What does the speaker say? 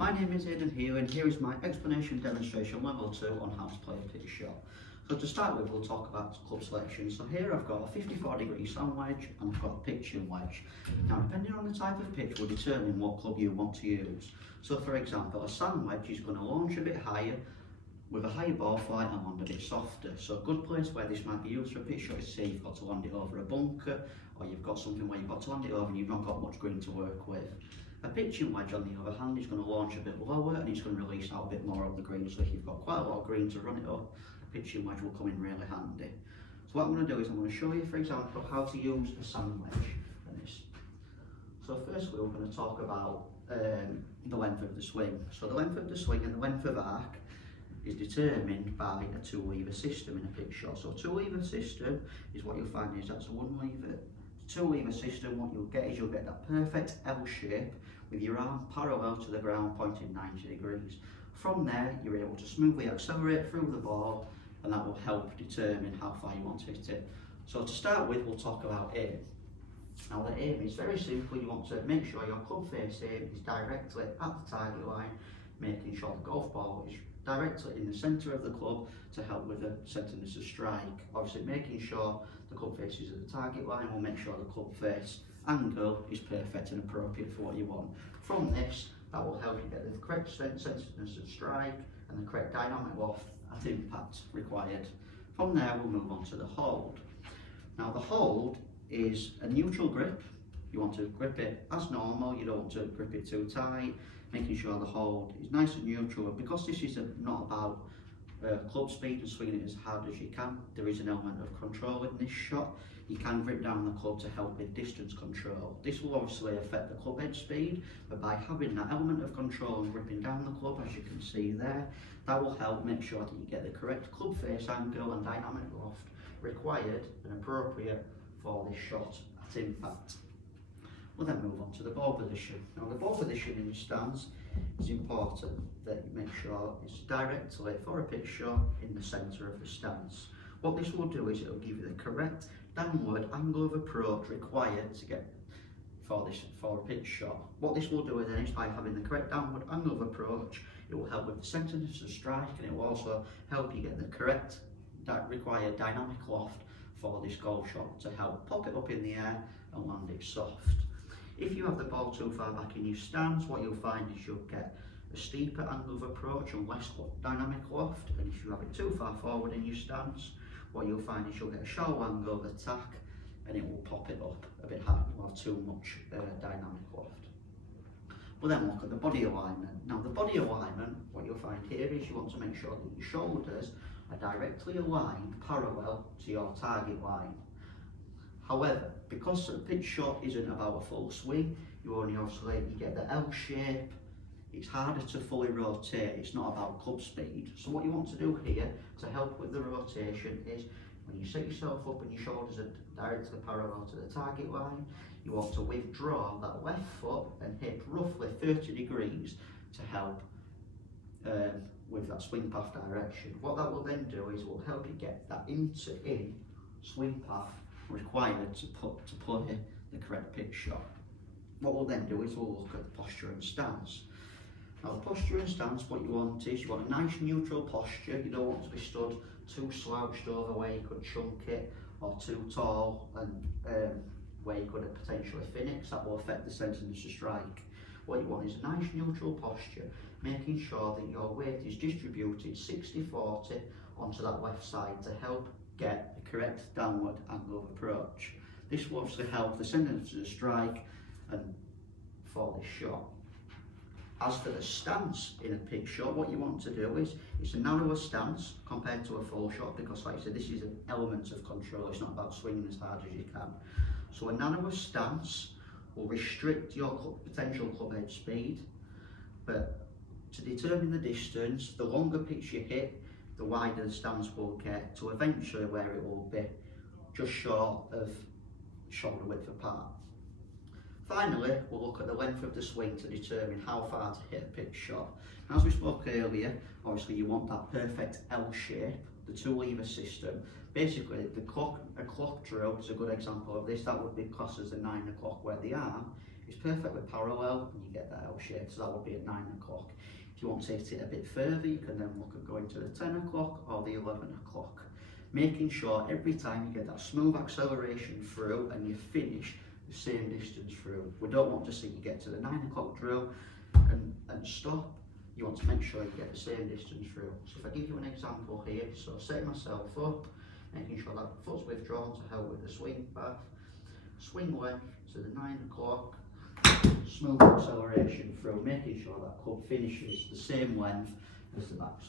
my name is Aidan here, and here is my explanation demonstration level 2 on how to play a pitch shot. So to start with, we'll talk about club selection. So here I've got a 54-degree sand wedge and I've got a pitching wedge. Now depending on the type of pitch will determine what club you want to use. So for example, a sand wedge is going to launch a bit higher with a higher ball flight and land a bit softer. So a good place where this might be used for a pitch shot is say you've got to land it over a bunker, or you've got something where you've got to land it over and you've not got much green to work with. A pitching wedge on the other hand is going to launch a bit lower and it's going to release out a bit more of the green, so if you've got quite a lot of green to run it up, a pitching wedge will come in really handy. So what I'm going to do is I'm going to show you, for example, how to use a sand wedge for this. So firstly we're going to talk about the length of the swing. So the length of the swing and the length of arc is determined by a two-lever system in a pitch shot. So a two-lever system is what you'll find is that's a one-lever, two-lever system. What you'll get is you'll get that perfect L shape with your arm parallel to the ground pointing 90 degrees. From there you're able to smoothly accelerate through the ball, and that will help determine how far you want to hit it. So to start with, we'll talk about aim. Now the aim is very simple. You want to make sure your club face aim is directly at the target line, making sure the golf ball is directly in the centre of the club to help with the centreness of strike. Obviously making sure the club face is at the target line will make sure the club face angle is perfect and appropriate for what you want. From this, that will help you get the correct centreness of strike and the correct dynamic loft at impact required. From there we'll move on to the hold. Now the hold is a neutral grip. You want to grip it as normal, you don't want to grip it too tight, making sure the hold is nice and neutral. Because this is not about club speed and swinging it as hard as you can, there is an element of control in this shot. You can grip down the club to help with distance control. This will obviously affect the club head speed, but by having that element of control and gripping down the club, as you can see there, that will help make sure that you get the correct club face angle and dynamic loft required and appropriate for this shot at impact. We'll then move on to the ball position. Now the ball position in the stance is important that you make sure it's directly for a pitch shot in the centre of the stance. What this will do is it will give you the correct downward angle of approach required to get for a pitch shot. What this will do then is by having the correct downward angle of approach, it will help with the centreness of strike, and it will also help you get the correct required dynamic loft for this golf shot to help pop it up in the air and land it soft. If you have the ball too far back in your stance, what you'll find is you'll get a steeper angle of approach and less dynamic loft, and if you have it too far forward in your stance, what you'll find is you'll get a shallow angle of attack and it will pop it up a bit high or too much dynamic loft. We'll then look at the body alignment. Now the body alignment, what you'll find here is you want to make sure that your shoulders are directly aligned parallel to your target line. However, because a pitch shot isn't about a full swing, you get the L shape, it's harder to fully rotate, it's not about club speed. So what you want to do here to help with the rotation is when you set yourself up and your shoulders are directly parallel to the target line, you want to withdraw that left foot and hit roughly 30 degrees to help with that swing path direction. What that will then do is it will help you get that in swing path required to play the correct pitch shot. What we'll then do is we'll look at the posture and stance. Now the posture and stance, what you want is you want a nice neutral posture. You don't want to be stood too slouched over where you could chunk it, or too tall and where you could potentially fin it, because that will affect the centreness of strike. What you want is a nice neutral posture, making sure that your weight is distributed 60-40 onto that left side to help get the correct downward angle of approach. This will obviously help the centreness of strike and for this shot. As for the stance in a pitch shot, what you want to do is it's a narrower stance compared to a full shot, because like I said, this is an element of control, it's not about swinging as hard as you can. So a narrower stance will restrict your potential club head speed, but to determine the distance, the longer pitch you hit, the wider the stance will get, to eventually where it will be just short of shoulder width apart. Finally, we'll look at the length of the swing to determine how far to hit a pitch shot. As we spoke earlier, obviously you want that perfect L shape, the two-lever system. Basically, a clock drill is a good example of this. That would be classed as a 9 o'clock, where the arm It's perfectly parallel and you get that L shape, so that would be at 9 o'clock. If you want to take it a bit further, you can then look at going to the 10 o'clock or the 11 o'clock. Making sure every time you get that smooth acceleration through and you finish the same distance through. We don't want to see you get to the 9 o'clock drill and stop. You want to make sure you get the same distance through. So if I give you an example here, so setting myself up, making sure that foot's withdrawn to help with the swing path, swing left to the 9 o'clock, smooth acceleration through, making sure that club finishes the same length as the backswing.